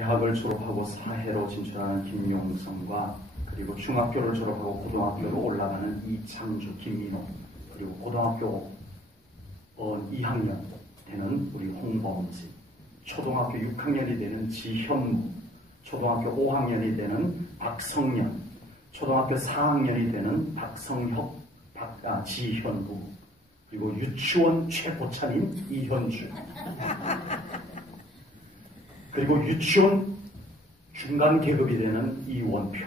대학을 졸업하고 사회로 진출하는 김용성과 그리고 중학교를 졸업하고 고등학교로 올라가는 이창주, 김민호, 그리고 고등학교 2학년 되는 우리 홍범지, 초등학교 6학년이 되는 지현무, 초등학교 5학년이 되는 박성년, 초등학교 4학년이 되는 박성혁, 지현구, 그리고 유치원 최고참인 이현주, 그리고 유치원 중간 계급이 되는 이원표.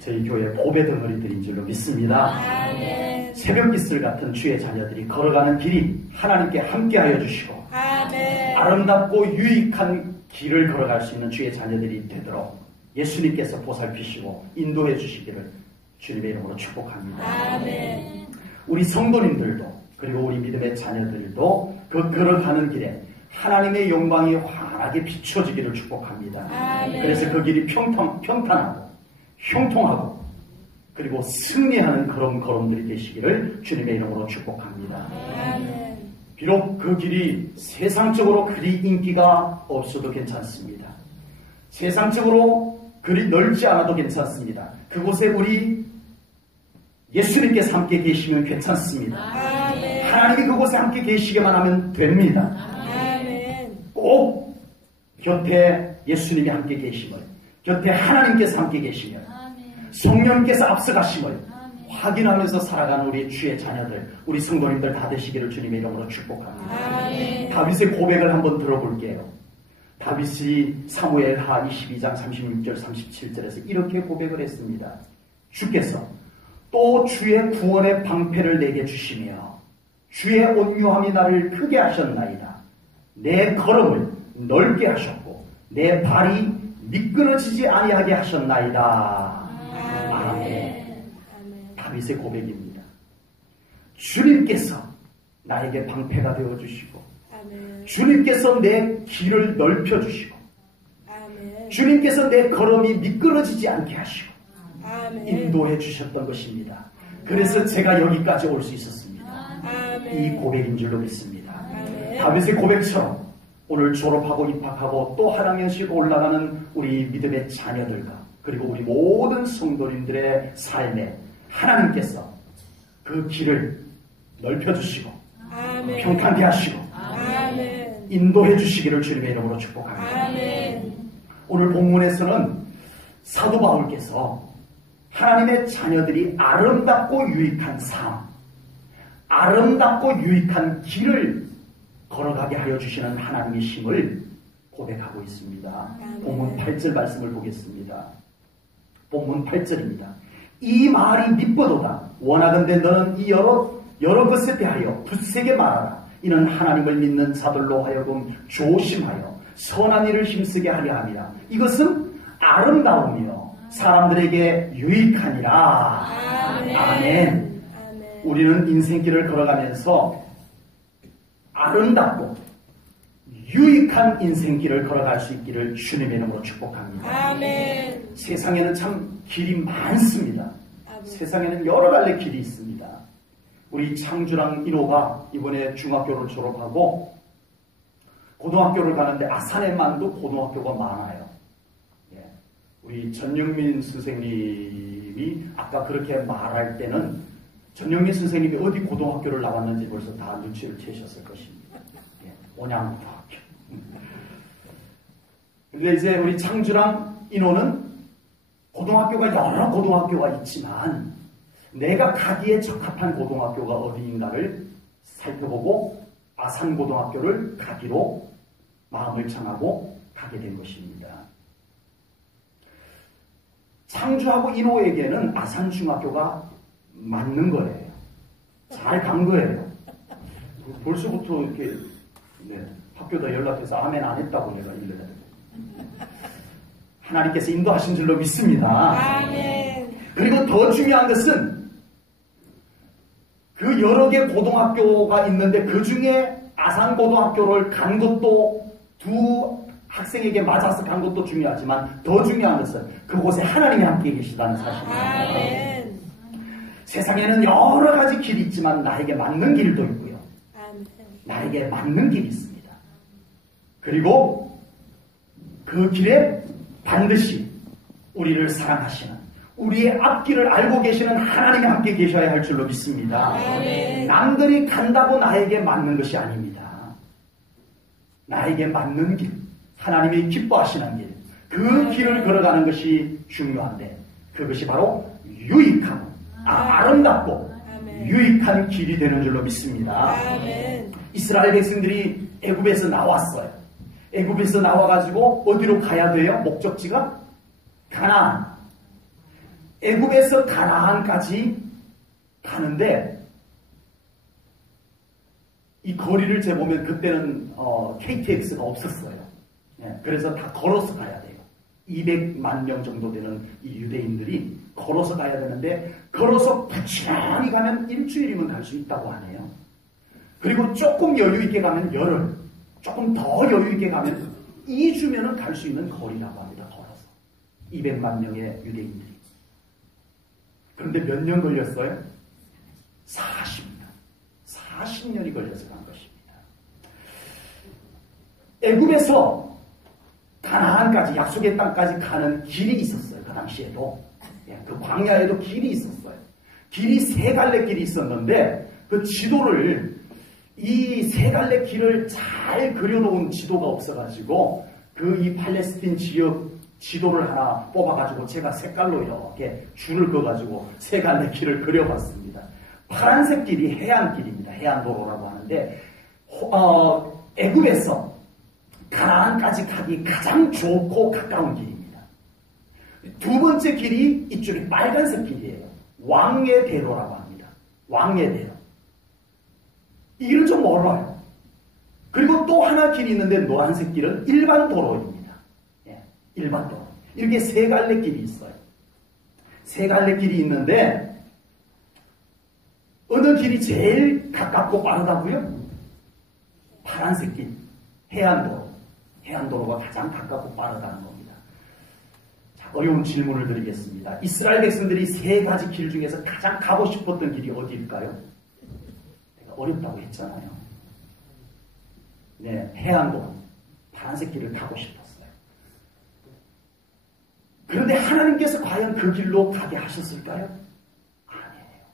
저희 교회 보배 덩어리들인 줄로 믿습니다. 아멘. 새벽 이슬 같은 주의 자녀들이 걸어가는 길이 하나님께 함께하여 주시고 아멘. 아름답고 유익한 길을 걸어갈 수 있는 주의 자녀들이 되도록 예수님께서 보살피시고 인도해 주시기를 주님의 이름으로 축복합니다. 아멘. 우리 성도님들도 그리고 우리 믿음의 자녀들도 그 걸어가는 길에 하나님의 영광이 환하게 비춰지기를 축복합니다. 아멘. 그래서 그 길이 평탄하고 형통하고 그리고 승리하는 그런 걸음들이 되시기를 주님의 이름으로 축복합니다. 아멘. 비록 그 길이 세상적으로 그리 인기가 없어도 괜찮습니다. 세상적으로 그리 넓지 않아도 괜찮습니다. 그곳에 우리 예수님께서 함께 계시면 괜찮습니다. 아멘. 하나님이 그곳에 함께 계시기만 하면 됩니다. 아멘. 꼭 곁에 예수님이 함께 계심을, 곁에 하나님께서 함께 계시면, 성령께서 앞서가심을 확인하면서 살아가는 우리 주의 자녀들, 우리 성도님들 다 되시기를 주님의 이름으로 축복합니다. 아멘. 다윗의 고백을 한번 들어볼게요. 다윗이 사무엘하 22장 36절 37절에서 이렇게 고백을 했습니다. 주께서 또 주의 구원의 방패를 내게 주시며 주의 온유함이 나를 크게 하셨나이다. 내 걸음을 넓게 하셨고 내 발이 미끄러지지 아니하게 하셨나이다. 아멘. 다윗의 고백입니다. 주님께서 나에게 방패가 되어주시고 주님께서 내 길을 넓혀주시고 주님께서 내 걸음이 미끄러지지 않게 하시고 인도해 주셨던 것입니다. 그래서 제가 여기까지 올 수 있었습니다. 이 고백인 줄로 믿습니다. 다윗의 고백처럼 오늘 졸업하고 입학하고 또 한 학년씩 올라가는 우리 믿음의 자녀들과 그리고 우리 모든 성도님들의 삶에 하나님께서 그 길을 넓혀주시고 평탄케 하시고 인도해 주시기를 주님의 이름으로 축복합니다. 오늘 본문에서는 사도 바울께서 하나님의 자녀들이 아름답고 유익한 삶, 아름답고 유익한 길을 걸어가게 하여 주시는 하나님의 힘을 고백하고 있습니다. 본문 8절 말씀을 보겠습니다. 본문 8절입니다. 이 말이 미쁘도다. 원하건대 너는 이 여러 것에 대하여 굳세게 말하라. 이는 하나님을 믿는 자들로 하여금 조심하여 선한 일을 힘쓰게 하려 함이라. 이것은 아름다우며 사람들에게 유익하니라. 아멘. 우리는 인생길을 걸어가면서 아름답고 유익한 인생길을 걸어갈 수 있기를 주님의 이름으로 축복합니다. 아멘. 세상에는 참 길이 많습니다. 세상에는 여러 갈래 길이 있습니다. 우리 창주랑 인호가 이번에 중학교를 졸업하고 고등학교를 가는데 아산에만도 고등학교가 많아요. 예. 우리 전영민 선생님이 아까 그렇게 말할 때는 전영민 선생님이 어디 고등학교를 나왔는지 벌써 다 눈치를 채셨을 것입니다. 예. 온양고등학교. 근데 이제 우리 창주랑 인호는 고등학교가 여러 고등학교가 있지만 내가 가기에 적합한 고등학교가 어디인가를 살펴보고 아산고등학교를 가기로 마음을 정하고 가게 된 것입니다. 창주하고 인호에게는 아산중학교가 맞는 거예요. 잘 간 거예요. 벌써부터 이렇게 학교다 연락해서 아멘 안 했다고 내가 일러야 돼요. 하나님께서 인도하신 줄로 믿습니다. 아멘. 그리고 더 중요한 것은 그 여러 개 고등학교가 있는데 그 중에 아산고등학교를 간 것도 두 학생에게 맞아서 간 것도 중요하지만 더 중요한 것은 그곳에 하나님이 함께 계시다는 사실입니다. 아멘. 세상에는 여러 가지 길이 있지만 나에게 맞는 길도 있고요. 아멘. 나에게 맞는 길이 있습니다. 그리고 그 길에 반드시 우리를 사랑하시는, 우리의 앞길을 알고 계시는 하나님이 함께 계셔야 할 줄로 믿습니다. 아멘. 남들이 간다고 나에게 맞는 것이 아닙니다. 나에게 맞는 길, 하나님이 기뻐하시는 길, 그 길을 걸어가는 것이 중요한데, 그것이 바로 유익하고 아름답고 유익한 길이 되는 줄로 믿습니다. 아멘. 이스라엘 백성들이 애굽에서 나왔어요. 애굽에서 나와가지고 어디로 가야 돼요? 목적지가 가나안. 애굽에서 가나안까지 가는데 이 거리를 재보면 그때는 KTX가 없었어요. 그래서 다 걸어서 가야 돼요. 200만 명 정도 되는 이 유대인들이 걸어서 가야 되는데, 걸어서 부지런히 가면 일주일이면 갈 수 있다고 하네요. 그리고 조금 여유 있게 가면 열흘, 조금 더 여유 있게 가면 2주면은 갈 수 있는 거리라고 합니다. 걸어서 200만 명의 유대인들이. 그런데 몇 년 걸렸어요? 40년. 40년이 걸려서 간 것입니다. 애굽에서 가나안까지, 약속의 땅까지 가는 길이 있었어요. 그 당시에도. 그 광야에도 길이 있었어요. 길이 세 갈래 길이 있었는데, 그 지도를, 이 세 갈래 길을 잘 그려놓은 지도가 없어가지고, 이 팔레스틴 지역 지도를 하나 뽑아가지고 제가 색깔로 이렇게 줄을 그어가지고 세 갈래 길을 그려봤습니다. 파란색 길이 해안길입니다. 해안도로라고 하는데, 애굽에서 가나안까지 가기 가장 좋고 가까운 길입니다. 두 번째 길이 이쪽이 빨간색 길이에요. 왕의 대로라고 합니다. 왕의 대로. 이 길은 좀 멀어요. 그리고 또 하나 길이 있는데 노란색 길은 일반 도로입니다. 일반 도로. 이렇게 세 갈래 길이 있어요. 세 갈래 길이 있는데 어느 길이 제일 가깝고 빠르다고요? 파란색 길, 해안도로. 해안도로가 가장 가깝고 빠르다는 겁니다. 자, 어려운 질문을 드리겠습니다. 이스라엘 백성들이 세 가지 길 중에서 가장 가고 싶었던 길이 어디일까요? 내가 어렵다고 했잖아요. 네, 해안도로, 파란색 길을 가고 싶었어요. 그런데 하나님께서 과연 그 길로 가게 하셨을까요? 아니에요.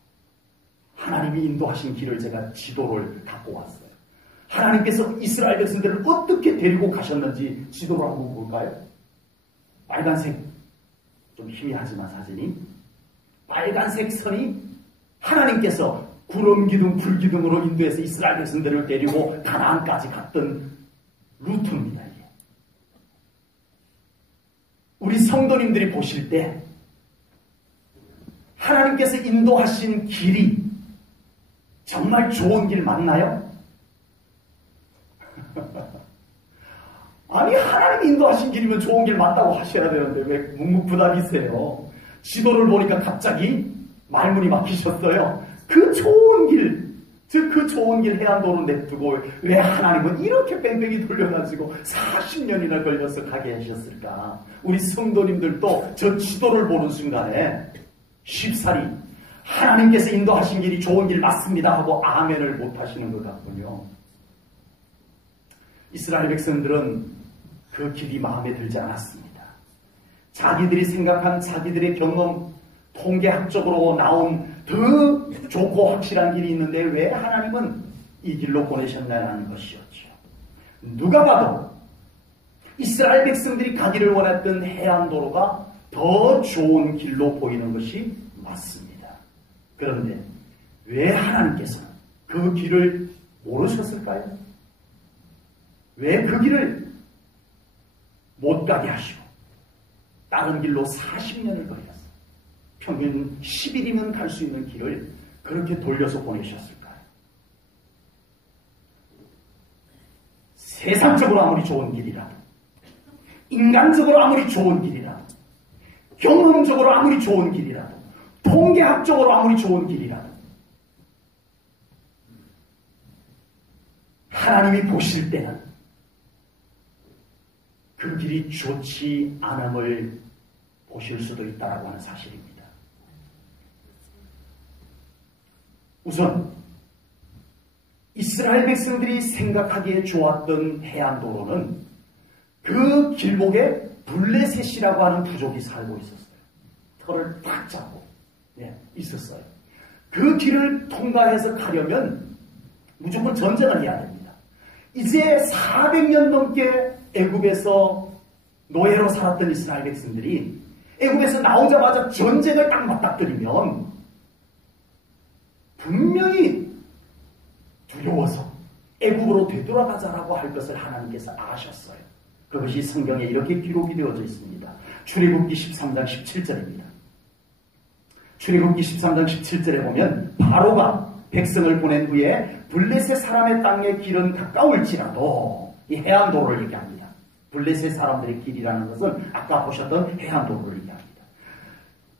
하나님이 인도하신 길을 제가 지도를 갖고 왔어요. 하나님께서 이스라엘 백성들을 어떻게 데리고 가셨는지 지도를 한번 볼까요? 빨간색, 좀 희미하지만 사진이, 빨간색 선이 하나님께서 구름 기둥, 불 기둥으로 인도해서 이스라엘 백성들을 데리고 가나안까지 갔던 루트입니다. 이게. 우리 성도님들이 보실 때 하나님께서 인도하신 길이 정말 좋은 길 맞나요? 아니, 하나님이 인도하신 길이면 좋은 길 맞다고 하셔야 되는데 왜 묵묵부답이세요? 지도를 보니까 갑자기 말문이 막히셨어요. 그 좋은 길, 즉 그 좋은 길 해안도로 냅두고 왜 하나님은 이렇게 뺑뺑이 돌려가지고 40년이나 걸려서 가게 하셨을까? 우리 성도님들도 저 지도를 보는 순간에 쉽사리 하나님께서 인도하신 길이 좋은 길 맞습니다 하고 아멘을 못 하시는 것 같군요. 이스라엘 백성들은 그 길이 마음에 들지 않았습니다. 자기들이 생각한 자기들의 경험, 통계학적으로 나온 더 좋고 확실한 길이 있는데 왜 하나님은 이 길로 보내셨나라는 것이었죠. 누가 봐도 이스라엘 백성들이 가기를 원했던 해안도로가 더 좋은 길로 보이는 것이 맞습니다. 그런데 왜 하나님께서는 그 길을 모르셨을까요? 왜 그 길을 못 가게 하시고 다른 길로 40년을 걸렸어요. 평균 10일이면 갈 수 있는 길을 그렇게 돌려서 보내셨을까요? 세상적으로 아무리 좋은 길이라도, 인간적으로 아무리 좋은 길이라도, 경험적으로 아무리 좋은 길이라도, 통계학적으로 아무리 좋은 길이라도 하나님이 보실 때는 그 길이 좋지 않음을 보실 수도 있다라고 하는 사실입니다. 우선 이스라엘 백성들이 생각하기에 좋았던 해안도로는 그 길목에 블레셋이라고 하는 부족이 살고 있었어요. 털을 딱 잡고 있었어요. 그 길을 통과해서 가려면 무조건 전쟁을 해야 됩니다. 이제 400년 넘게 애굽에서 노예로 살았던 이스라엘 백성들이 애굽에서 나오자마자 전쟁을 딱 맞닥뜨리면 분명히 두려워서 애굽으로 되돌아가자라고 할 것을 하나님께서 아셨어요. 그것이 성경에 이렇게 기록이 되어져 있습니다. 출애굽기 13장 17절입니다. 출애굽기 13장 17절에 보면 바로가 백성을 보낸 후에 블레셋 사람의 땅의 길은 가까울지라도 이 해안도로를 얘기합니다. 블레셋 사람들의 길이라는 것은 아까 보셨던 해안도로를 얘기합니다.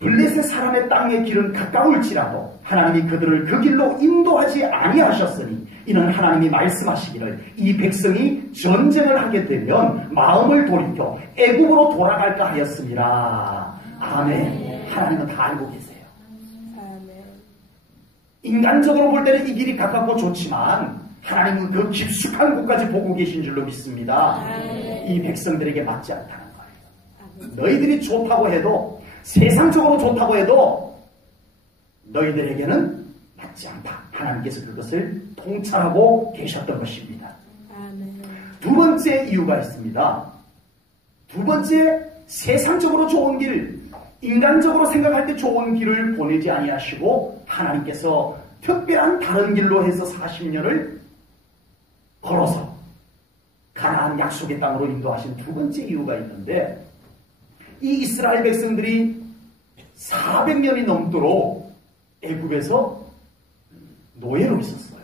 블레셋 사람의 땅의 길은 가까울지라도 하나님이 그들을 그 길로 인도하지 아니하셨으니 이는 하나님이 말씀하시기를 이 백성이 전쟁을 하게 되면 마음을 돌이켜 애굽으로 돌아갈까 하였습니다. 아멘. 하나님은 다 알고 계세요. 인간적으로 볼 때는 이 길이 가깝고 좋지만 하나님은 그 깊숙한 곳까지 보고 계신 줄로 믿습니다. 이 백성들에게 맞지 않다는 거예요. 너희들이 좋다고 해도 세상적으로 좋다고 해도 너희들에게는 맞지 않다. 하나님께서 그것을 통찰하고 계셨던 것입니다. 두 번째 이유가 있습니다. 두 번째, 세상적으로 좋은 길, 인간적으로 생각할 때 좋은 길을 보내지 아니하시고 하나님께서 특별한 다른 길로 해서 40년을 걸어서 가나안 약속의 땅으로 인도하신 두 번째 이유가 있는데, 이 이스라엘 백성들이 400년이 넘도록 애굽에서 노예로 있었어요.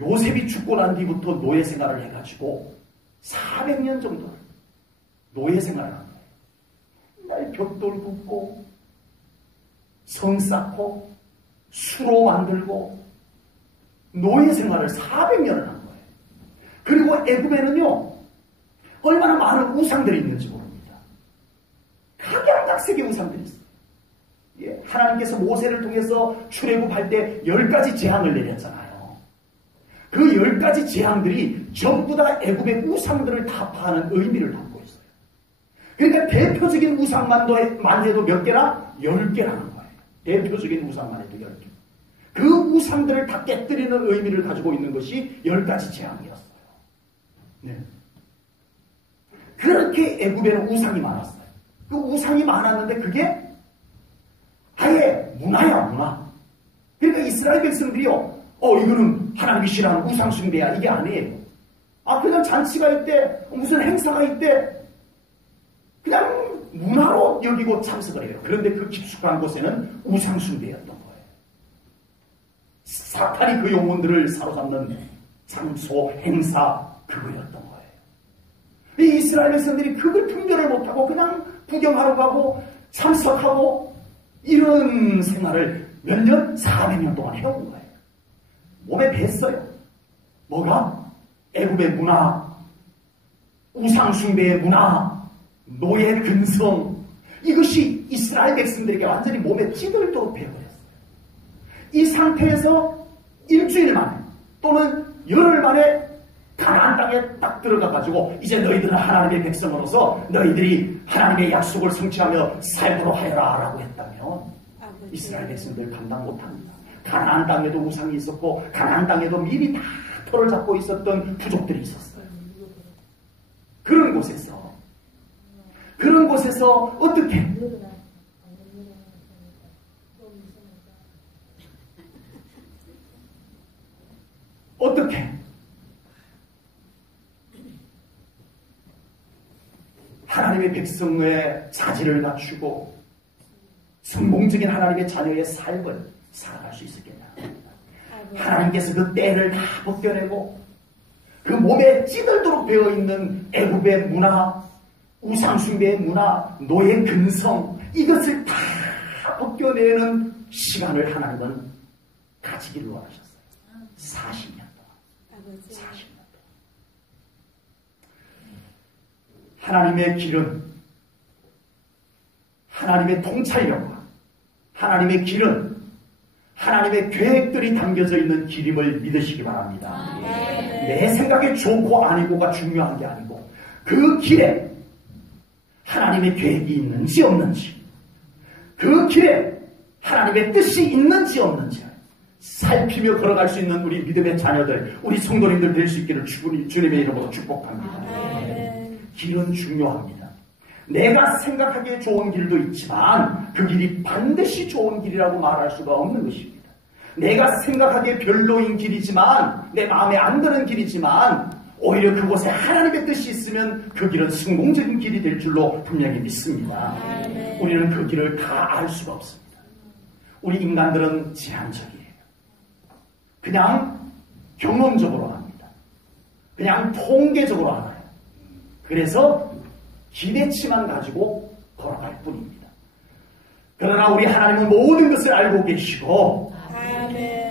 요셉이 죽고 난 뒤부터 노예 생활을 해가지고 400년 정도 노예 생활을 한 거예요. 날 벽돌 굽고 성 쌓고 수로 만들고 노예 생활을 400년을 한 거예요. 그리고 애굽에는요 얼마나 많은 우상들이 있는지 모릅니다. 각양각색의 우상들이 있어요. 하나님께서 모세를 통해서 출애굽할 때 10가지 재앙을 내렸잖아요. 그 10가지 재앙들이 전부 다 애굽의 우상들을 타파하는 의미를 담고 있어요. 그러니까 대표적인 우상만 해도 몇 개나? 10개라는 거예요. 대표적인 우상만 해도 10개. 그 우상들을 다 깨뜨리는 의미를 가지고 있는 것이 10가지 재앙이었어요. 네. 그렇게 애굽에는 우상이 많았어요. 그 우상이 많았는데 그게 아예 문화야, 문화. 그러니까 이스라엘 백성들이요, 이거는 하나님이 싫어하는 우상숭배야, 이게 아니에요. 그냥 잔치가 있대, 무슨 행사가 있대, 그냥 문화로 여기고 참석을 해요. 그런데 그 깊숙한 곳에는 우상숭배였던 거예요. 사탄이 그 영혼들을 사로잡는 장소, 행사, 그거였던 거예요. 이 이스라엘 백성들이 그걸 분별을 못하고 그냥 구경하러 가고 참석하고 이런 생활을 몇 년? 400년 동안 해온 거예요. 몸에 뱄어요. 뭐가? 애굽의 문화, 우상숭배의 문화, 노예 근성, 이것이 이스라엘 백성들에게 완전히 몸에 찌들도록 배어버렸어요. 이 상태에서 일주일 만에 또는 열흘 만에 가나안 땅에 딱 들어가가지고 이제 너희들은 하나님의 백성으로서 너희들이 하나님의 약속을 성취하며 살도록 하여라 라고 했다면 이스라엘 백성들 감당 못합니다. 가나안 땅에도 우상이 있었고 가나안 땅에도 미리 다 털을 잡고 있었던 부족들이 있었어요. 그런 곳에서 어떻게 하나님의 백성의 자질을 갖추고 성공적인 하나님의 자녀의 삶을 살아갈 수 있었겠냐. 하나님께서 그 때를 다 벗겨내고 그 몸에 찌들도록 배어있는 애굽의 문화, 우상숭배의 문화, 노예 근성, 이것을 다 벗겨내는 시간을 하나님은 가지기를 원하셨어요. 40년 동안. 40년 동안. 하나님의 길은, 하나님의 통찰력과 하나님의 길은 하나님의 계획들이 담겨져 있는 길임을 믿으시기 바랍니다. 내 생각에 좋고 아니고가 중요한 게 아니고 그 길에 하나님의 계획이 있는지 없는지, 그 길에 하나님의 뜻이 있는지 없는지 살피며 걸어갈 수 있는 우리 믿음의 자녀들, 우리 성도님들 될 수 있기를 주님의 이름으로 축복합니다. 길은 중요합니다. 내가 생각하기에 좋은 길도 있지만 그 길이 반드시 좋은 길이라고 말할 수가 없는 것입니다. 내가 생각하기에 별로인 길이지만, 내 마음에 안 드는 길이지만 오히려 그곳에 하나님의 뜻이 있으면 그 길은 성공적인 길이 될 줄로 분명히 믿습니다. 우리는 그 길을 다 알 수가 없습니다. 우리 인간들은 제한적이에요. 그냥 경험적으로 합니다. 그냥 통계적으로 알아요. 그래서 기대치만 가지고 걸어갈 뿐입니다. 그러나 우리 하나님은 모든 것을 알고 계시고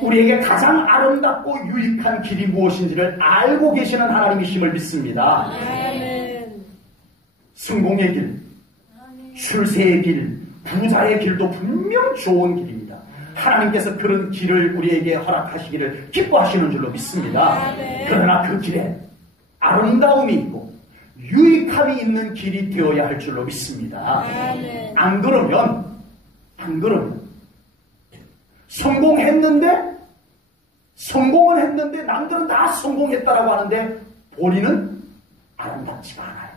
우리에게 가장 아름답고 유익한 길이 무엇인지를 알고 계시는 하나님이심을 믿습니다. 성공의 길, 출세의 길, 부자의 길도 분명 좋은 길입니다. 하나님께서 그런 길을 우리에게 허락하시기를 기뻐하시는 줄로 믿습니다. 그러나 그 길에 아름다움이 있고 유익함이 있는 길이 되어야 할 줄로 믿습니다. 안 그러면 성공은 했는데 남들은 다 성공했다라고 하는데 본인은 아름답지가 않아요.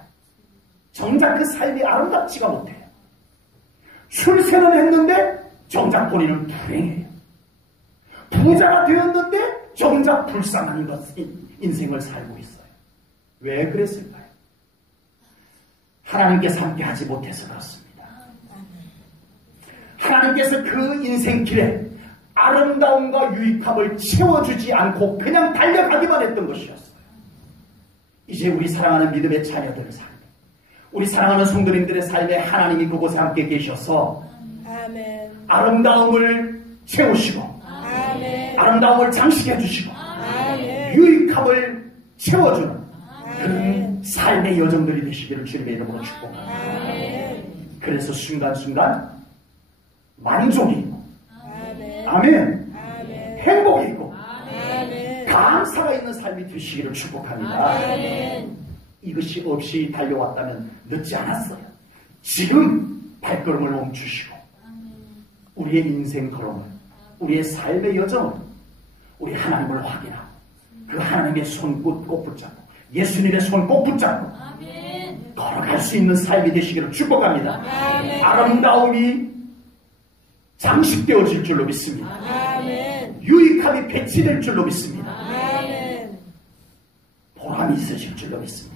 정작 그 삶이 아름답지가 못해요. 출세는 했는데 정작 본인은 불행해요. 부자가 되었는데 정작 불쌍한 인생을 살고 있어요. 왜 그랬을까요? 하나님께서 함께 하지 못해서 그렇습니다. 하나님께서 그 인생길에 아름다움과 유익함을 채워주지 않고 그냥 달려가기만 했던 것이었어요. 이제 우리 사랑하는 믿음의 자녀들의 삶, 우리 사랑하는 성도님들의 삶에 하나님이 그곳에 함께 계셔서 아름다움을 채우시고 아름다움을 장식해 주시고 유익함을 채워주는 그런 삶의 여정들이 되시기를 주님의 이름으로 축복합니다. 그래서 순간순간 만족이고 아멘, 행복이고 감사가 있는 삶이 되시기를 축복합니다. 이것이 없이 달려왔다면 늦지 않았어요. 지금 발걸음을 멈추시고 우리의 인생 걸음을, 우리의 삶의 여정을 우리 하나님을 확인하고 그 하나님의 손 꼭 붙잡고 예수님의 손 꼭 붙잡고 걸어갈 수 있는 삶이 되시기를 축복합니다. 아름다움이 장식되어질 줄로 믿습니다. 유익함이 배치될 줄로 믿습니다. 보람이 있으실 줄로 믿습니다.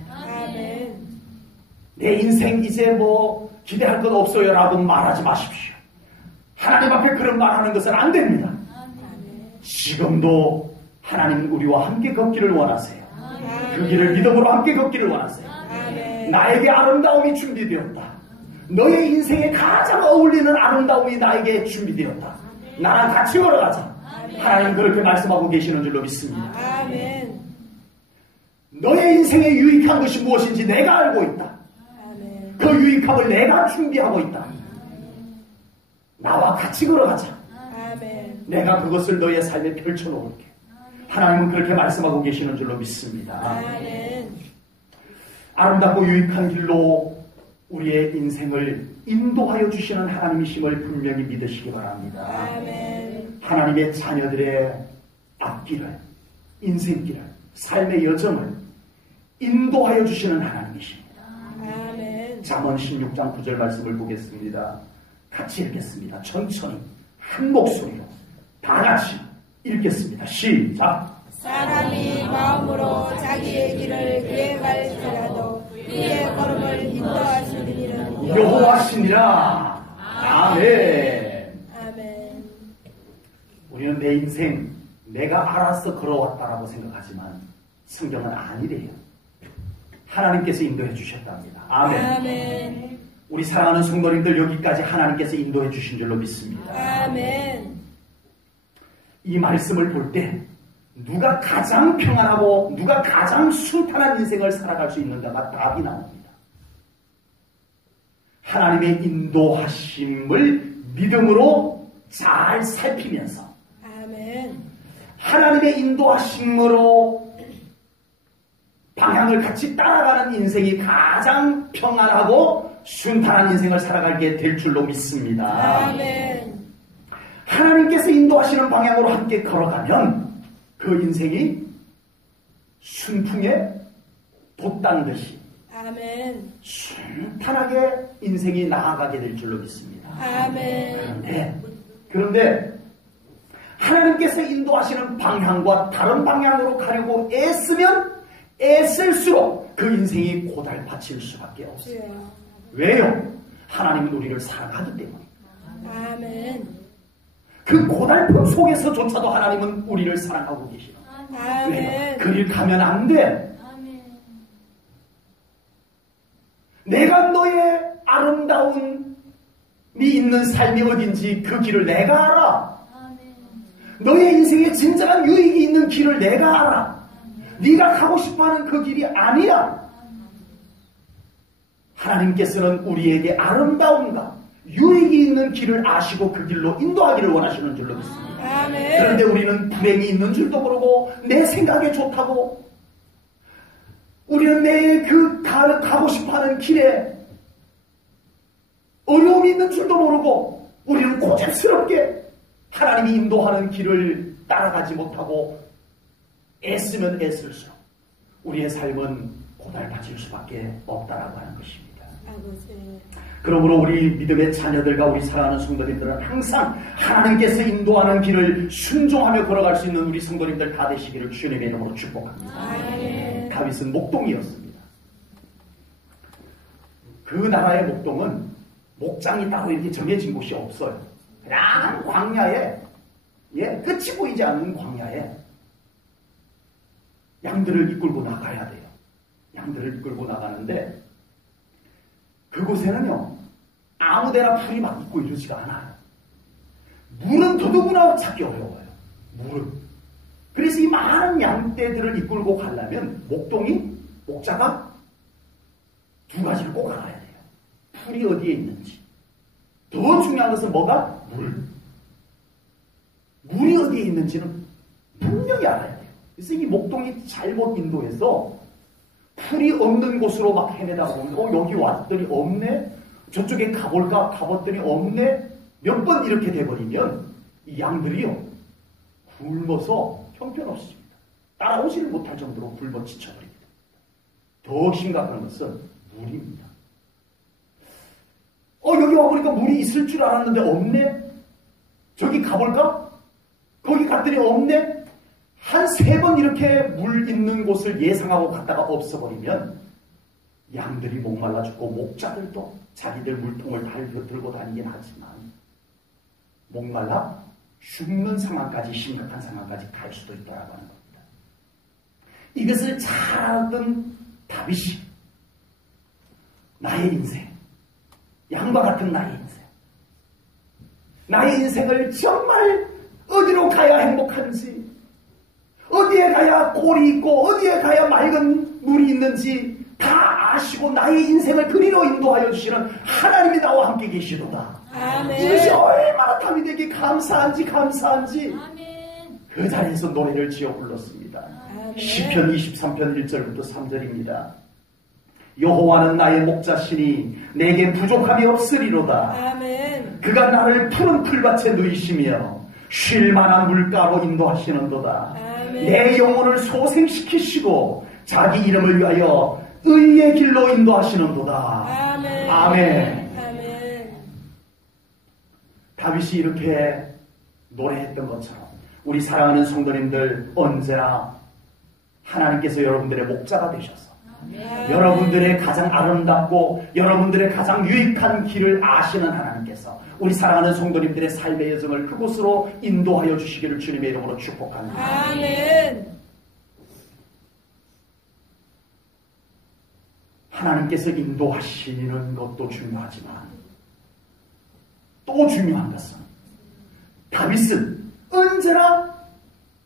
내 인생 이제 뭐 기대할 것 없어요 라고 말하지 마십시오. 하나님 앞에 그런 말하는 것은 안 됩니다. 지금도 하나님 우리와 함께 걷기를 원하세요. 그 길을 믿음으로 함께 걷기를 원하세요. 나에게 아름다움이 준비되었다. 너의 인생에 가장 어울리는 아름다움이 나에게 준비되었다. 나랑 같이 걸어가자. 하나님 그렇게 말씀하고 계시는 줄로 믿습니다. 너의 인생에 유익한 것이 무엇인지 내가 알고 있다. 그 유익함을 내가 준비하고 있다. 나와 같이 걸어가자. 내가 그것을 너의 삶에 펼쳐놓을게. 하나님은 그렇게 말씀하고 계시는 줄로 믿습니다. 아름답고 유익한 길로 우리의 인생을 인도하여 주시는 하나님이심을 분명히 믿으시기 바랍니다. 하나님의 자녀들의 앞길을, 인생길을, 삶의 여정을 인도하여 주시는 하나님이십니다. 잠언 16장 9절 말씀을 보겠습니다. 같이 읽겠습니다. 천천히 한 목소리로 다 같이 읽겠습니다. 시작. 사람이 마음으로 자기의 길을 계획할지라도 그의 걸음을 인도하시는 이는 여호와시니라. 아멘. 아멘. 우리는 내 인생 내가 알아서 걸어왔다라고 생각하지만 성경은 아니래요. 하나님께서 인도해 주셨답니다. 아멘. 아멘. 우리 사랑하는 성도님들 여기까지 하나님께서 인도해 주신 줄로 믿습니다. 아멘. 이 말씀을 볼 때 누가 가장 평안하고 누가 가장 순탄한 인생을 살아갈 수 있는가가 답이 나옵니다. 하나님의 인도하심을 믿음으로 잘 살피면서 아멘. 하나님의 인도하심으로 방향을 같이 따라가는 인생이 가장 평안하고 순탄한 인생을 살아가게 될 줄로 믿습니다. 아멘. 하나님께서 인도하시는 방향으로 함께 걸어가면 그 인생이 순풍에 돛단 듯이 아멘. 순탄하게 인생이 나아가게 될 줄로 믿습니다. 아멘. 그런데 하나님께서 인도하시는 방향과 다른 방향으로 가려고 애쓰면 애쓸수록 그 인생이 고달파칠 수밖에 없어요. 왜요? 하나님은 우리를 사랑하기 때문에. 아멘. 그 고달픔 속에서조차도 하나님은 우리를 사랑하고 계시요. 아멘. 그를 가면 안 돼. 내가 너의 아름다운 네 있는 삶이 어딘지 그 길을 내가 알아. 너의 인생에 진정한 유익이 있는 길을 내가 알아. 네가 가고 싶어하는 그 길이 아니야. 하나님께서는 우리에게 아름다움과 유익이 있는 길을 아시고 그 길로 인도하기를 원하시는 줄로 믿습니다. 아멘. 그런데 우리는 불행이 있는 줄도 모르고 내 생각에 좋다고 우리는 내 그 가고 싶어하는 길에 어려움이 있는 줄도 모르고 우리는 고집스럽게 하나님이 인도하는 길을 따라가지 못하고 애쓰면 애쓸수록 우리의 삶은 고달파질 수밖에 없다라고 하는 것입니다. 아버지. 그러므로 우리 믿음의 자녀들과 우리 사랑하는 성도님들은 항상 하나님께서 인도하는 길을 순종하며 걸어갈 수 있는 우리 성도님들 다 되시기를 주님의 이름으로 축복합니다. 아멘. 다윗은 목동이었습니다. 그 나라의 목동은 목장이 따로 이렇게 정해진 곳이 없어요. 그냥 광야에, 끝이 보이지 않는 광야에 양들을 이끌고 나가야 돼요. 양들을 이끌고 나가는데 그곳에는요 아무데나 풀이 막 있고 이러지가 않아요. 물은 더더구나 찾기 어려워요. 물은. 그래서 이 많은 양떼들을 이끌고 가려면 목자가 두 가지를 꼭 알아야 돼요. 풀이 어디에 있는지. 더 중요한 것은 뭐가? 물이 어디에 있는지는 분명히 알아야 돼요. 그래서 이 목동이 잘못 인도해서 풀이 없는 곳으로 막 헤매다 보면 여기 왔더니 없네? 저쪽에 가볼까? 가봤더니 없네? 몇 번 이렇게 돼버리면 이 양들이요 굶어서 형편없습니다. 따라오지를 못할 정도로 굶어 지쳐버립니다. 더 심각한 것은 물입니다. 여기 와보니까 물이 있을 줄 알았는데 없네? 저기 가볼까? 거기 갔더니 없네? 한 3번 이렇게 물 있는 곳을 예상하고 갔다가 없어버리면 양들이 목말라 죽고 목자들도 자기들 물통을 들고 다니긴 하지만 목말라 죽는 상황까지 심각한 상황까지 갈 수도 있다라고 하는 겁니다. 이것을 잘 알았던 다윗이 나의 인생, 양과 같은 나의 인생, 나의 인생을 정말 어디로 가야 행복한지, 어디에 가야 꼴이 있고 어디에 가야 맑은 물이 있는지 다 아시고 나의 인생을 그리로 인도하여 주시는 하나님이 나와 함께 계시도다. 아멘. 이것이 얼마나 다윗에게 감사한지 아멘. 그 자리에서 노래를 지어 불렀습니다. 아멘. 시편 23편 1절부터 3절입니다. 여호와는 나의 목자시니 내게 부족함이 없으리로다. 아멘. 그가 나를 푸른 풀밭에 누이시며 쉴 만한 물가로 인도하시는도다. 아멘. 내 영혼을 소생시키시고 자기 이름을 위하여 의의 길로 인도하시는도다. 아멘. 아멘. 아멘. 다윗이 이렇게 노래했던 것처럼 우리 사랑하는 성도님들 언제나 하나님께서 여러분들의 목자가 되셔서 여러분들의 가장 아름답고 여러분들의 가장 유익한 길을 아시는 하나님께서 우리 사랑하는 성도님들의 삶의 여정을 그곳으로 인도하여 주시기를 주님의 이름으로 축복합니다. 아멘. 하나님께서 인도하시는 것도 중요하지만 또 중요한 것은 다윗은 언제나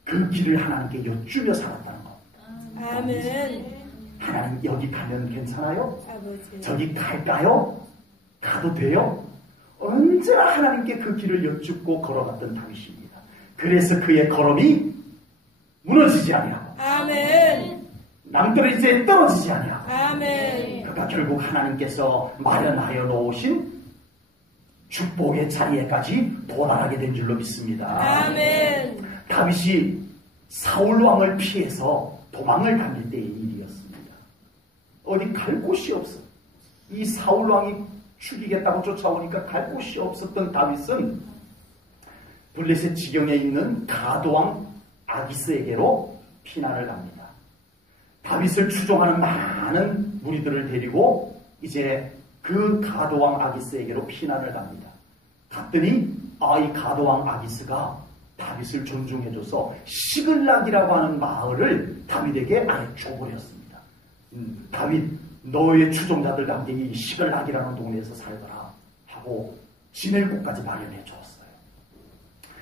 그 길을 하나님께 여쭈며 살았다는 겁니다. 아멘. 하나님 여기 가면 괜찮아요? 아버지. 저기 갈까요? 가도 돼요? 언제나 하나님께 그 길을 여쭙고 걸어갔던 다윗입니다. 그래서 그의 걸음이 무너지지 아니하고 아멘. 낭떠러지에 떨어지지 아니하고 아멘. 그가 결국 하나님께서 마련하여 놓으신 축복의 자리에까지 도달하게 된 줄로 믿습니다. 아멘. 다윗이 사울 왕을 피해서 도망을 다닐 때의 일이었습니다. 어디 갈 곳이 없어. 이 사울 왕이 죽이겠다고 쫓아오니까 갈 곳이 없었던 다윗은 블레셋 지경에 있는 가드왕 아기스에게로 피난을 갑니다. 다윗을 추종하는 많은 무리들을 데리고 이제 그 가드왕 아기스에게로 피난을 갑니다. 갔더니 이 가드왕 아기스가 다윗을 존중해줘서 시글락이라고 하는 마을을 다윗에게 아예 줘버렸습니다. 다윗 너의 추종자들과 함께 이 시글락이라는 동네에서 살거라 하고 지낼 곳까지 마련해 주었어요.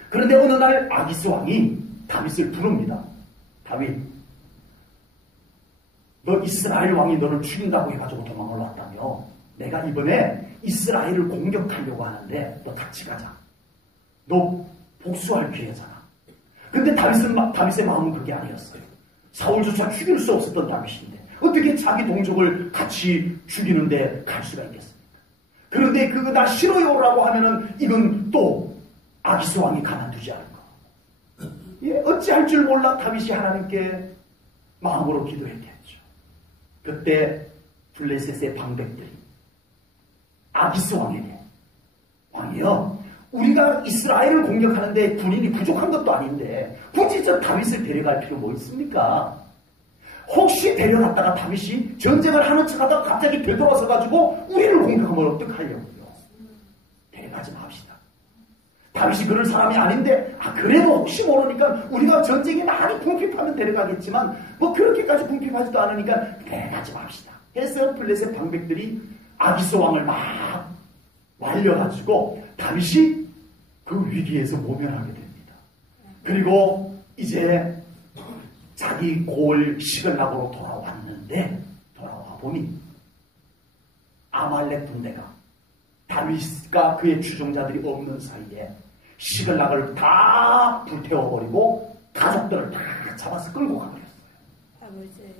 그런데 어느 날 아기스 왕이 다윗을 부릅니다. 다윗, 너 이스라엘 왕이 너를 죽인다고 해가지고 도망을 왔다며. 내가 이번에 이스라엘을 공격하려고 하는데 너 같이 가자. 너 복수할 기회잖아. 근데 다윗의 마음은 그게 아니었어요. 사울조차 죽일 수 없었던 다윗인데 어떻게 자기 동족을 같이 죽이는데 갈 수가 있겠습니까? 그런데 그거 나 싫어요라고 하면은 이건 또 아기스 왕이 가만두지 않을 거. 예, 어찌할 줄 몰라 다윗이 하나님께 마음으로 기도했겠죠. 그때 블레셋의 방백들이 아기스 왕에게, 왕이여, 우리가 이스라엘을 공격하는데 군인이 부족한 것도 아닌데 굳이 저 다윗을 데려갈 필요 뭐 있습니까? 혹시 데려갔다가 다윗이 전쟁을 하는 척하다가 갑자기 되돌아서 가지고 우리를 공격하면 어떡하려고요? 데려가지 맙시다. 다윗이 그럴 사람이 아닌데 그래도 혹시 모르니까 우리가 전쟁이 많이 궁핍하면 데려가겠지만 뭐 그렇게까지 궁핍하지도 않으니까 데려가지 맙시다 해서 블레셋 방백들이 아기스 왕을 막 말려가지고 다윗이 그 위기에서 모면하게 됩니다. 그리고 이제 자기 고을 시글락으로 돌아왔는데 돌아와 보니 아말렉 군대가 다윗과 그의 추종자들이 없는 사이에 시글락을 다 불태워버리고 가족들을 다 잡아서 끌고 가버렸어요. 아버지.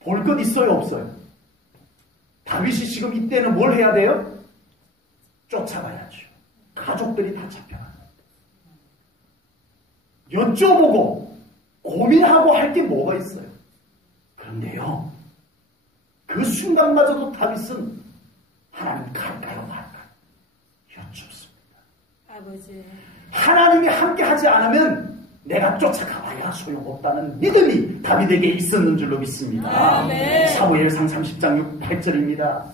볼 것 있어요, 없어요? 다윗이 지금 이때는 뭘 해야 돼요? 쫓아가야죠. 가족들이 다 잡혀가요. 여쭤보고 고민하고 할 게 뭐가 있어요? 그런데요, 그 순간마저도 다윗은 하나님 갈까요 말까요? 여쭙습니다. 아버지. 하나님이 함께 하지 않으면 내가 쫓아가봐야 소용없다는 믿음이 다윗에게 있었는 줄로 믿습니다. 아멘. 사무엘상 30장 6, 8절입니다.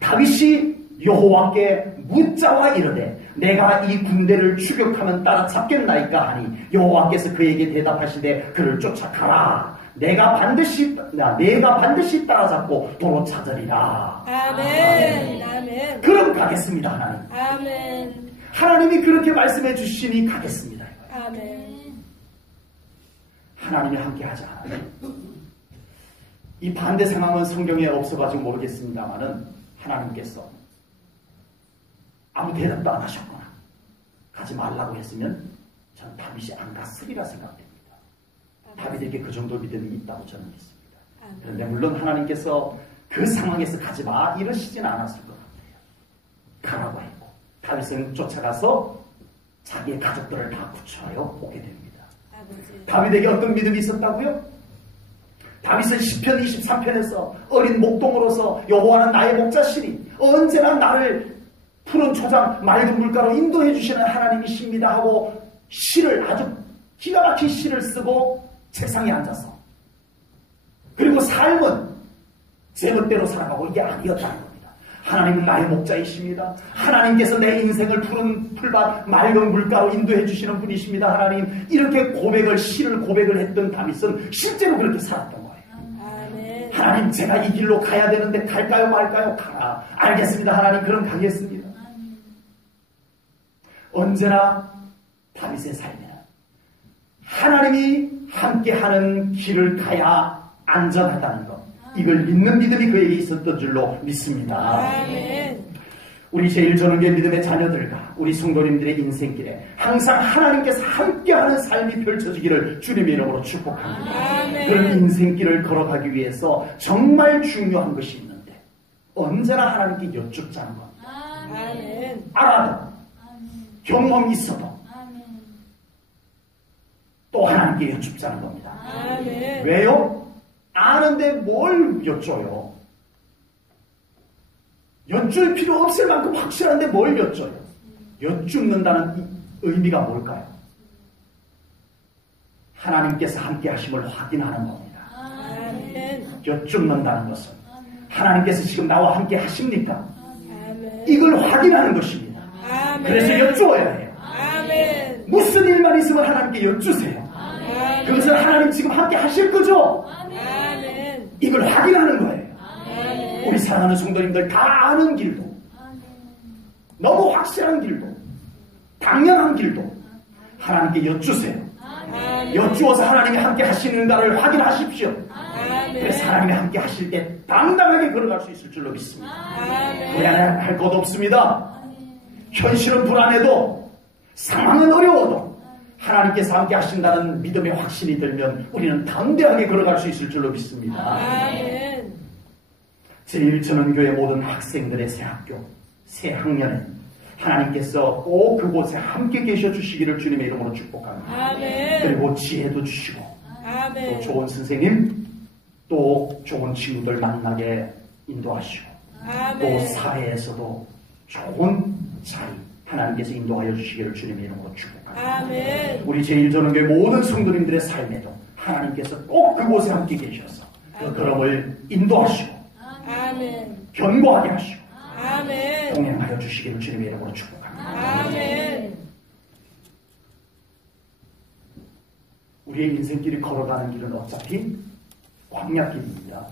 다윗이 여호와께 묻자와 이르되 내가 이 군대를 추격하면 따라잡겠나이까 하니 여호와께서 그에게 대답하시되 그를 쫓아가라. 내가 반드시 따라잡고 도로 찾으리라. 아멘. 아멘. 그럼 가겠습니다. 하나님. 아멘. 하나님이 그렇게 말씀해 주시니 가겠습니다. 아멘. 하나님이 함께 하지 않아요. 이 반대 상황은 성경에 없어가지고 모르겠습니다만은 하나님께서 아무 대답도 안 하셨거나 가지 말라고 했으면 저는 다윗이 안 갔으리라 생각됩니다. 다윗에게 그 정도 믿음이 있다고 저는 믿습니다. 그런데 물론 하나님께서 그 상황에서 가지 마 이러시진 않았을 것 같아요. 가라고 했고 다윗은 쫓아가서 자기의 가족들을 다 구출하여 오게 됩니다. 아버지. 다윗에게 어떤 믿음이 있었다고요? 다윗은 시편 23편에서 어린 목동으로서 여호와는 나의 목자시니 언제나 나를 푸른 초장 맑은 물가로 인도해 주시는 하나님이십니다 하고 시를 아주 기가 막힌 시를 쓰고 책상에 앉아서 그리고 삶은 제멋대로 살아가고 이게 아니었다는 겁니다. 하나님은 나의 목자이십니다. 하나님께서 내 인생을 푸른 풀밭 맑은 물가로 인도해 주시는 분이십니다. 하나님 이렇게 시를 고백을 했던 다윗은 실제로 그렇게 살았던 거예요. 아멘. 하나님 제가 이 길로 가야 되는데 갈까요 말까요? 가라. 알겠습니다. 하나님 그럼 가겠습니다. 언제나 다윗의 삶에는 하나님이 함께하는 길을 가야 안전하다는 것 이걸 믿는 믿음이 그에게 있었던 줄로 믿습니다. 아멘. 우리 제1전원교회 믿음의 자녀들과 우리 성도님들의 인생길에 항상 하나님께서 함께하는 삶이 펼쳐지기를 주님의 이름으로 축복합니다. 아멘. 그런 인생길을 걸어가기 위해서 정말 중요한 것이 있는데 언제나 하나님께 여쭙자는 겁니다. 아멘. 알아도 경험이 있어도 또 하나님께 여쭙자는 겁니다. 아멘. 왜요? 아는데 뭘 여쭤요? 여쭐 필요 없을 만큼 확실한데 뭘 여쭤요? 여쭙는다는 이 의미가 뭘까요? 하나님께서 함께 하심을 확인하는 겁니다. 아멘. 여쭙는다는 것은 하나님께서 지금 나와 함께 하십니까? 아멘. 이걸 확인하는 것입니다. 아멘. 그래서 여쭈어야 해요. 아멘. 무슨 일만 있으면 하나님께 여쭈세요. 아멘. 그것은 하나님 지금 함께 하실 거죠? 아멘. 이걸 확인하는 거예요. 아멘. 우리 사랑하는 성도님들 다 아는 길도 너무 확실한 길도 당연한 길도 하나님께 여쭈세요. 아멘. 여쭈어서 하나님이 함께 하시는가를 확인하십시오. 아멘. 그래서 하나님이 함께 하실 때 당당하게 걸어갈 수 있을 줄로 믿습니다. 아멘. 불안할 것 없습니다. 현실은 불안해도 상황은 어려워도 하나님께서 함께 하신다는 믿음의 확신이 들면 우리는 담대하게 걸어갈 수 있을 줄로 믿습니다. 아멘. 제1전원교회 모든 학생들의 새 학교, 새 학년에 하나님께서 꼭 그곳에 함께 계셔 주시기를 주님의 이름으로 축복합니다. 아멘. 그리고 지혜도 주시고 또 아멘. 좋은 선생님, 또 좋은 친구들 만나게 인도하시고 또 아멘. 사회에서도 좋은 자리 하나님께서 인도하여 주시기를 주님의 이름으로 축복합니다. 아멘. 우리 제1전원교회 모든 성도님들의 삶에도 하나님께서 꼭 그곳에 함께 계셔서 그 걸음을 인도하시고 아멘. 견고하게 하시고 아멘. 동행하여 주시기를 주님의 이름으로 축복합니다. 아멘. 우리의 인생길을 걸어가는 길은 어차피 광야길입니다.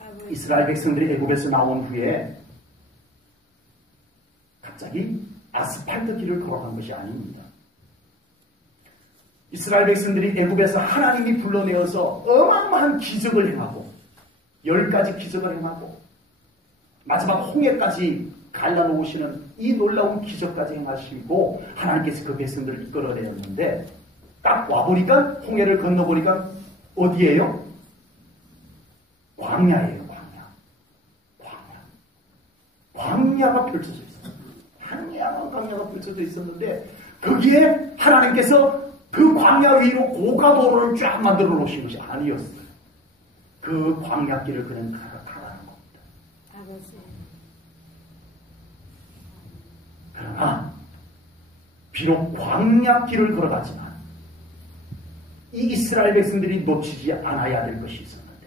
아버지. 이스라엘 백성들이 애굽에서 나온 후에 갑자기 아스팔트 길을 걸어간 것이 아닙니다. 이스라엘 백성들이 애굽에서 하나님이 불러내어서 어마어마한 기적을 행하고 10가지 기적을 행하고 마지막 홍해까지 갈라놓으시는 이 놀라운 기적까지 행하시고 하나님께서 그 백성들을 이끌어내었는데 딱 와보니까 홍해를 건너보니까 어디예요? 광야예요. 광야가 펼쳐져 있어요. 한양한 광야가 펼쳐져 있었는데 거기에 하나님께서 그 광야 위로 고가도로를 쫙 만들어 놓으신 것이 아니었어요. 그 광야길을 그냥 가라는 겁니다. 아버지. 그러나 비록 광야길을 걸어가지만 이 이스라엘 백성들이 놓치지 않아야 될 것이 있었는데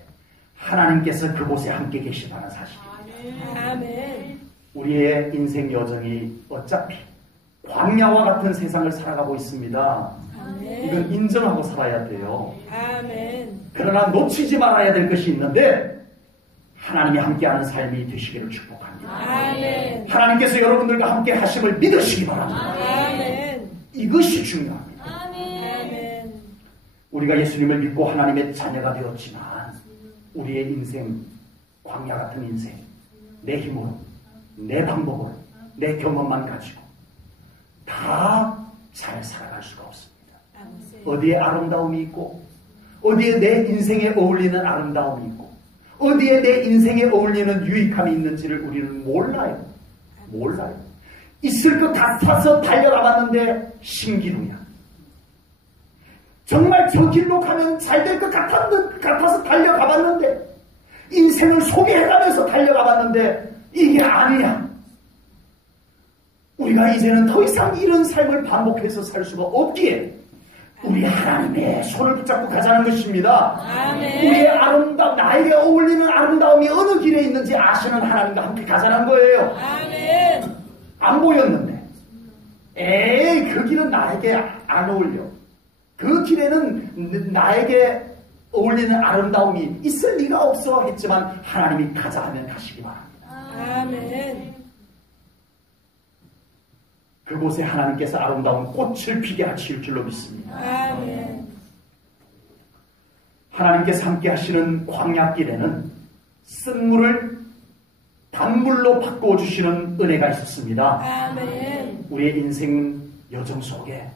하나님께서 그곳에 함께 계시다는 사실입니다. 아멘. 우리의 인생 여정이 어차피 광야와 같은 세상을 살아가고 있습니다. 아멘. 이건 인정하고 살아야 돼요. 아멘. 그러나 놓치지 말아야 될 것이 있는데 하나님이 함께하는 삶이 되시기를 축복합니다. 아멘. 하나님께서 여러분들과 함께 하심을 믿으시기 바랍니다. 아멘. 이것이 중요합니다. 아멘. 우리가 예수님을 믿고 하나님의 자녀가 되었지만 우리의 인생, 광야 같은 인생, 내 힘으로, 내 방법으로, 내 경험만 가지고 다 잘 살아갈 수가 없습니다. 아버지. 어디에 아름다움이 있고 어디에 내 인생에 어울리는 아름다움이 있고 어디에 내 인생에 어울리는 유익함이 있는지를 우리는 몰라요. 있을 것 같아서 달려가 봤는데 신기루야. 정말 저 길로 가면 잘 될 것 같아서 달려가 봤는데 인생을 소개해가면서 달려가 봤는데 이게 아니야. 우리가 이제는 더 이상 이런 삶을 반복해서 살 수가 없기에 우리 하나님의 손을 붙잡고 가자는 것입니다. 아멘. 우리의 아름다움, 나에게 어울리는 아름다움이 어느 길에 있는지 아시는 하나님과 함께 가자는 거예요. 아멘. 안 보였는데 에이 그 길은 나에게 안 어울려. 그 길에는 나에게 어울리는 아름다움이 있을 리가 없어 했지만 하나님이 가자 하면 가시기 바랍니다. 아멘. 그곳에 하나님께서 아름다운 꽃을 피게 하실 줄로 믿습니다. 아멘. 하나님께서 함께 하시는 광야길에는 쓴물을 단물로 바꿔주시는 은혜가 있었습니다. 아멘. 우리의 인생 여정 속에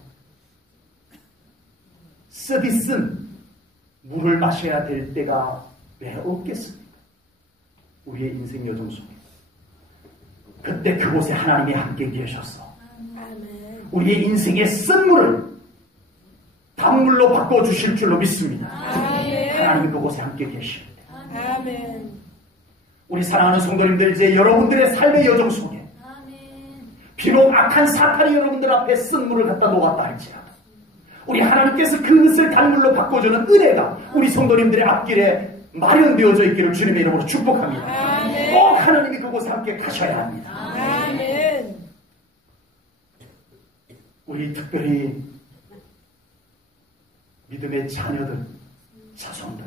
썩이 쓴 물을 마셔야 될 때가 왜 없겠습니까? 우리의 인생 여정 속에 그때 그곳에 하나님이 함께 계셔서 아멘. 우리의 인생의 쓴 물을 단물로 바꿔주실 줄로 믿습니다. 아멘. 하나님이 그곳에 함께 계십니다. 아멘. 우리 사랑하는 성도님들, 이제 여러분들의 삶의 여정 속에 비록 악한 사탄이 여러분들 앞에 쓴 물을 갖다 놓았다 할지라도 우리 하나님께서 그것을 단물로 바꿔주는 은혜가 우리 성도님들의 앞길에 마련되어져 있기를 주님의 이름으로 축복합니다. 아멘. 꼭 하나님이 그곳에 함께 가셔야 합니다. 아멘. 우리 특별히 믿음의 자녀들, 자손들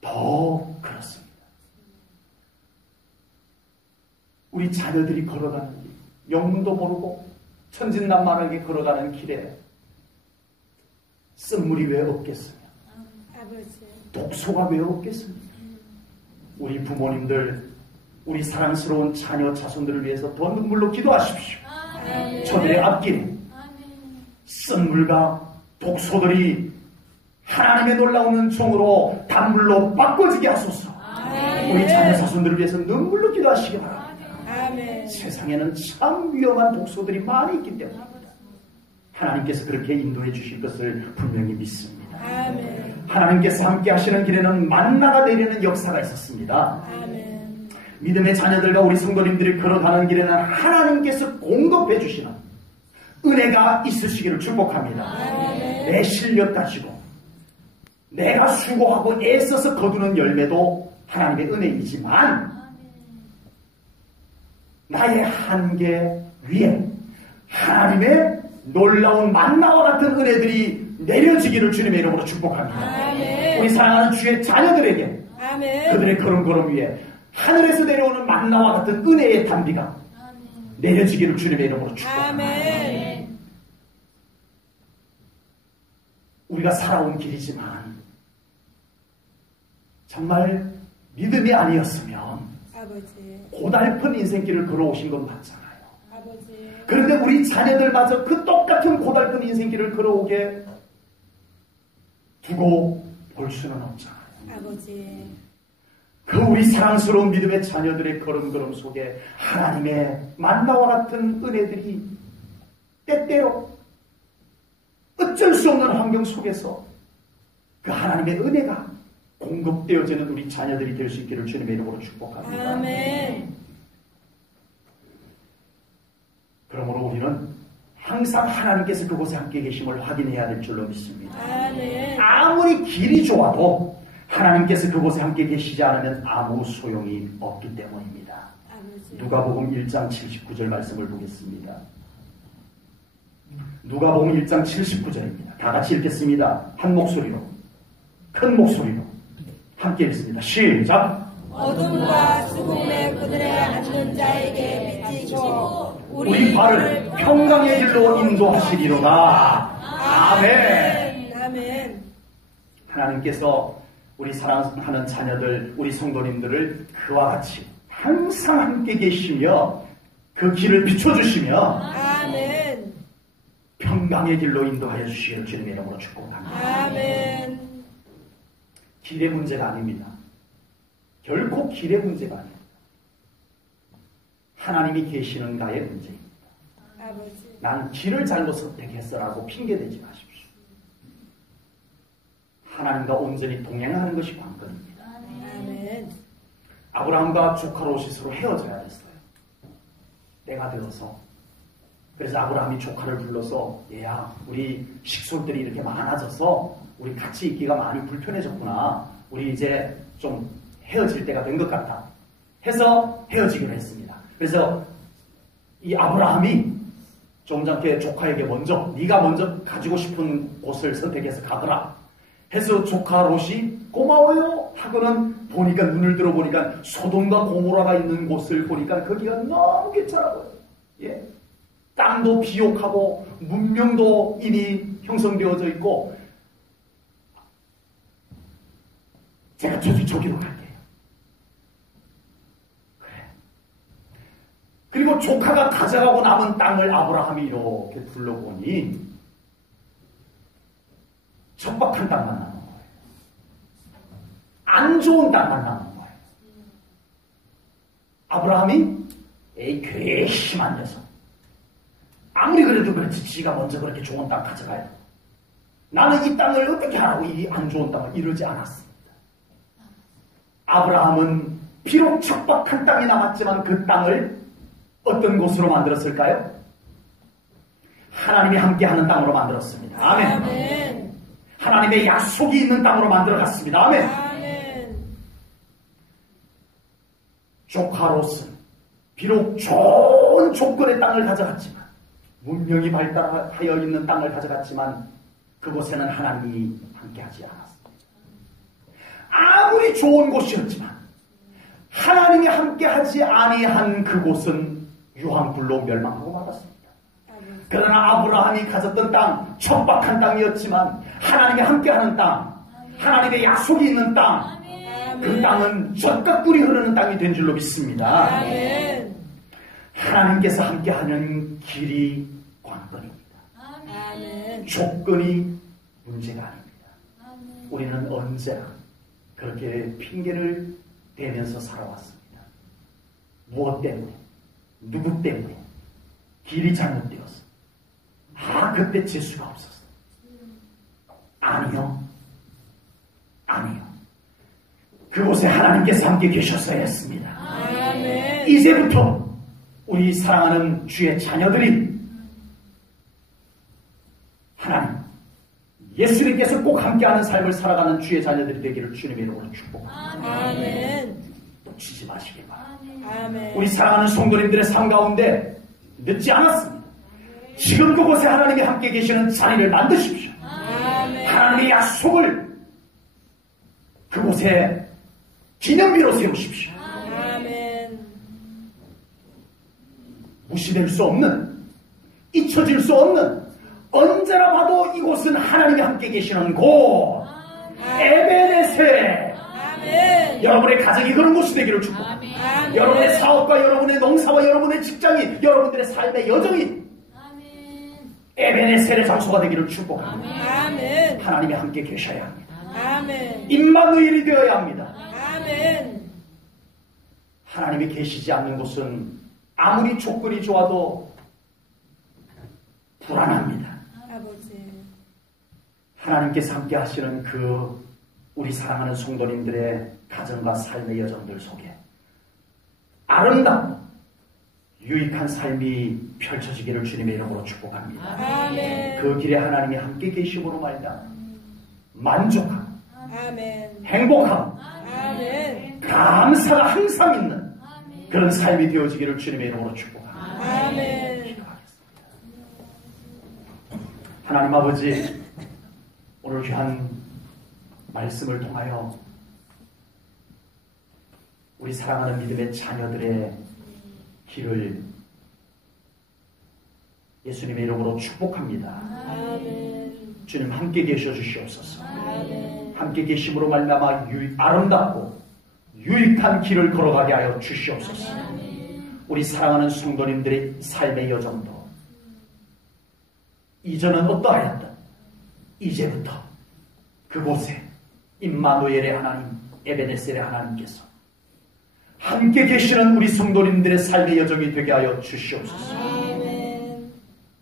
더 그렇습니다. 우리 자녀들이 걸어가는 길, 영문도 모르고 천진난만하게 걸어가는 길에 쓴물이 왜 없겠으며 아버지. 독소가 왜 없겠습니까? 우리 부모님들, 우리 사랑스러운 자녀 자손들을 위해서 더 눈물로 기도하십시오. 아멘. 저들의 앞길에 쓴물과 독소들이 하나님의 놀라운 종으로 단물로 바꿔지게 하소서. 우리 자녀 자손들을 위해서 눈물로 기도하시기 바랍니다. 아멘. 세상에는 참 위험한 독소들이 많이 있기 때문에 하나님께서 그렇게 인도해 주실 것을 분명히 믿습니다. 아멘. 하나님께서 함께 하시는 길에는 만나가 내리는 역사가 있었습니다. 아멘. 믿음의 자녀들과 우리 성도님들이 걸어가는 길에는 하나님께서 공급해 주시는 은혜가 있으시기를 축복합니다. 아멘. 내 실력 가지고 내가 수고하고 애써서 거두는 열매도 하나님의 은혜이지만 나의 한계 위에 하나님의 놀라운 만나와 같은 은혜들이 내려지기를 주님의 이름으로 축복합니다. 아멘. 우리 사랑하는 주의 자녀들에게 아멘. 그들의 걸음걸음 위에 하늘에서 내려오는 만나와 같은 은혜의 단비가 내려지기를 주님의 이름으로 축복합니다. 아멘. 우리가 살아온 길이지만 정말 믿음이 아니었으면 아버지. 고달픈 인생길을 걸어오신 건 맞잖아요. 아버지. 그런데 우리 자녀들마저 그 똑같은 고달픈 인생길을 걸어오게 두고 볼 수는 없잖아요. 아버지. 그 우리 사랑스러운 믿음의 자녀들의 걸음걸음 속에 하나님의 만나와 같은 은혜들이 때때로 어쩔 수 없는 환경 속에서 그 하나님의 은혜가 공급되어지는 우리 자녀들이 될 수 있기를 주님의 이름으로 축복합니다. 아멘. 그러므로 우리는 항상 하나님께서 그곳에 함께 계심을 확인해야 될 줄로 믿습니다. 아멘. 아무리 길이 좋아도 하나님께서 그곳에 함께 계시지 않으면 아무 소용이 없기 때문입니다. 아버지. 누가복음 1장 79절 말씀을 보겠습니다. 누가복음 1장 79절입니다. 다 같이 읽겠습니다. 한 목소리로, 큰 목소리로 함께 읽습니다. 시작. 어둠과 죽음의 그들의 앉는 자에게 비치시고 우리 발을 평강의 길로 인도하시리로다. 아멘. 아멘. 하나님께서 우리 사랑하는 자녀들, 우리 성도님들을 그와 같이 항상 함께 계시며 그 길을 비춰주시며 아멘. 평강의 길로 인도하여 주시기를 주님의 이름으로 축복합니다. 아멘. 길의 문제가 아닙니다. 결코 길의 문제가 아닙니다. 하나님이 계시는가의 문제입니다. 아버지. 난 길을 잘못 선택했어라고 핑계대지 마십시오. 하나님과 온전히 동행하는 것이 관건입니다. 아멘. 아브라함과 조카 롯이 서로 헤어져야 됐어요. 때가 되어서. 그래서 아브라함이 조카를 불러서 얘야, 우리 식솔들이 이렇게 많아져서 우리 같이 있기가 많이 불편해졌구나. 우리 이제 좀 헤어질 때가 된 것 같다. 해서 헤어지기로 했습니다. 그래서 이 아브라함이 좀 전에 조카에게 먼저 네가 먼저 가지고 싶은 곳을 선택해서 가더라. 해서 조카 롯이 고마워요 하고는 보니까 눈을 들어보니까 소돔과 고모라가 있는 곳을 보니까 거기가 너무 괜찮아요. 예. 땅도 비옥하고 문명도 이미 형성되어져 있고 제가 저기로 갈게요. 그리고 조카가 가져가고 남은 땅을 아브라함이 이렇게 둘러보니 척박한 땅만 남은 거예요. 안 좋은 땅만 남은 거예요. 아브라함이 괘씸한 녀석. 아무리 그래도 그렇지 지가 먼저 그렇게 좋은 땅 가져가요. 나는 이 땅을 어떻게 하라고 이 안 좋은 땅을 이러지 않았습니다. 아브라함은 비록 척박한 땅이 남았지만 그 땅을 어떤 곳으로 만들었을까요? 하나님이 함께하는 땅으로 만들었습니다. 아멘. 아멘. 하나님의 약속이 있는 땅으로 만들어갔습니다. 아멘. 아멘. 조카 롯은 비록 좋은 조건의 땅을 가져갔지만 문명이 발달하여 있는 땅을 가져갔지만 그곳에는 하나님이 함께하지 않았습니다. 아무리 좋은 곳이었지만 하나님이 함께하지 아니한 그곳은 유황불로 멸망하고 말았습니다. 그러나 아브라함이 가졌던 땅, 척박한 땅이었지만 하나님이 함께하는 땅, 하나님의 약속이 있는 땅, 그 땅은 젖과 꿀이 흐르는 땅이 된 줄로 믿습니다. 아멘. 하나님께서 함께하는 길이 관건입니다. 아멘. 조건이 문제가 아닙니다. 우리는 언제나 그렇게 핑계를 대면서 살아왔습니다. 무엇 때문에? 누구 때문에? 길이 잘못되었어. 그때 재수가 없었어. 아니요. 아니요. 그곳에 하나님께서 함께 계셨어야 했습니다. 아멘. 이제부터 우리 사랑하는 주의 자녀들이 하나님, 예수님께서 꼭 함께하는 삶을 살아가는 주의 자녀들이 되기를 주님의 이름으로 축복합니다. 아멘. 놓치지 마시길 바랍니다. 아멘. 우리 사랑하는 성도님들의 삶 가운데 늦지 않았습니다. 지금 그곳에 하나님이 함께 계시는 자리를 만드십시오. 아멘. 하나님의 약속을 그곳에 기념비로 세우십시오. 아멘. 무시될 수 없는, 잊혀질 수 없는, 언제나 봐도 이곳은 하나님이 함께 계시는 곳, 에베네세. 아멘. 여러분의 가정이 그런 곳이 되기를 축복합니다. 아멘. 여러분의 사업과 여러분의 농사와 여러분의 직장이, 여러분들의 삶의 여정이 에베네셀의 장소가 되기를 축복합니다. 아멘. 하나님이 함께 계셔야 합니다. 아멘. 임마누엘이 되어야 합니다. 아멘. 하나님이 계시지 않는 곳은 아무리 조건이 좋아도 불안합니다. 아버지. 하나님께서 함께 하시는 그 우리 사랑하는 성도님들의 가정과 삶의 여정들 속에 아름답고 유익한 삶이 펼쳐지기를 주님의 이름으로 축복합니다. 아멘. 그 길에 하나님이 함께 계심으로 말다 만족하고 아멘. 행복하고 아멘. 감사가 항상 있는 그런 삶이 되어지기를 주님의 이름으로 축복합니다. 아멘. 기도하겠습니다. 하나님 아버지, 오늘 귀한 말씀을 통하여 우리 사랑하는 믿음의 자녀들의 길을 예수님의 이름으로 축복합니다. 아멘. 주님 함께 계셔 주시옵소서. 아멘. 함께 계심으로 말미암아 아름답고 유익한 길을 걸어가게 하여 주시옵소서. 우리 사랑하는 성도님들의 삶의 여정도 이전은 어떠하였든 이제부터 그곳에 임마누엘의 하나님, 에베네셀의 하나님께서 함께 계시는 우리 성도님들의 삶의 여정이 되게 하여 주시옵소서. 아멘.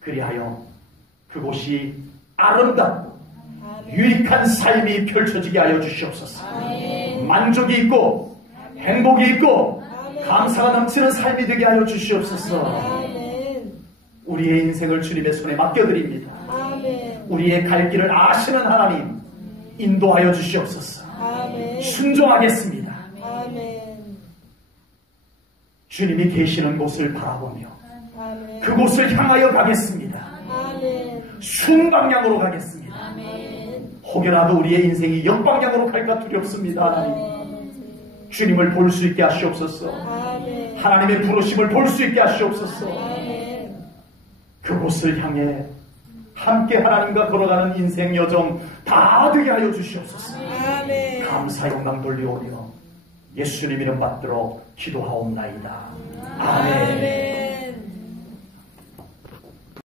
그리하여 그곳이 아름답고 아멘. 유익한 삶이 펼쳐지게 하여 주시옵소서. 아멘. 만족이 있고 행복이 있고 아멘. 감사가 넘치는 삶이 되게 하여 주시옵소서. 아멘. 우리의 인생을 주님의 손에 맡겨드립니다. 아멘. 우리의 갈 길을 아시는 하나님 인도하여 주시옵소서. 아멘. 순종하겠습니다. 아멘. 주님이 계시는 곳을 바라보며 아멘. 그곳을 향하여 가겠습니다. 아멘. 순방향으로 가겠습니다. 아멘. 혹여라도 우리의 인생이 역방향으로 갈까 두렵습니다. 하나님 주님을 볼 수 있게 하시옵소서. 아멘. 하나님의 부르심을 볼 수 있게 하시옵소서. 아멘. 그곳을 향해 함께 하나님과 걸어가는 인생 여정 다 되게 하여 주시옵소서. 아멘. 감사 영광 돌려오며 예수님 이름 받들어 기도하옵나이다. 아멘.